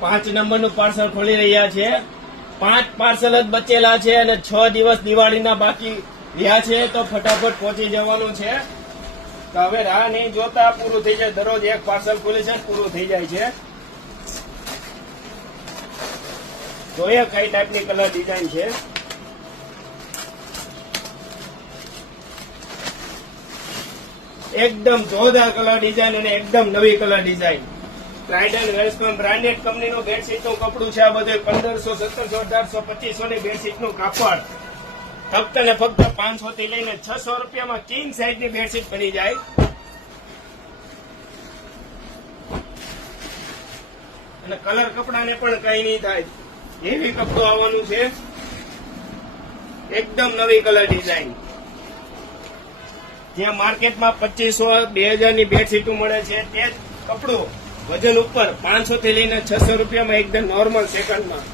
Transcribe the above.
5 નંબરનું પાર્સલ ખોલી રહ્યા છે. 5 પાર્સલ જ બચેલા છે અને 6 દિવસ દિવાળીના બાકી રહ્યા છે, તો ફટાફટ પહોંચી જવાનું છે. તો હવે રાહ નહીં જોતા પૂરું થઈ જાય. દરરોજ એક પાર્સલ ખુલે છે, પૂરું થઈ જાય છે. જોઈએ કઈ ટાઈપની કલર ડિઝાઇન છે. એકદમ જોરદાર કલર ડિઝાઇન અને એકદમ નવી કલર ડિઝાઇન. ટ્રાઇડન્ટ વેલ્સકોમ બ્રાન્ડેડ કંપનીનું બેડશીટનું કપડું છે. આ બધું 1500, 1700, 1800, 2500 ની બેડશીટનું કાપડ ફક્ત ને ફક્ત 500 થી લઈને 600 રૂપિયામાં કિંગ સાઇઝની બેડશીટ બની જાય. અને કલર કપડાને પણ કઈ નહીં થાય એવી કપડું આવવાનું છે. એકદમ નવી કલર ડિઝાઇન. જ્યાં માર્કેટમાં 2500, 2000 ની બેડશીટો મળે છે, તે જ કપડું વજન ઉપર 500 થી લઈને 600 રૂપિયામાં એકદમ નોર્મલ સેકન્ડમાં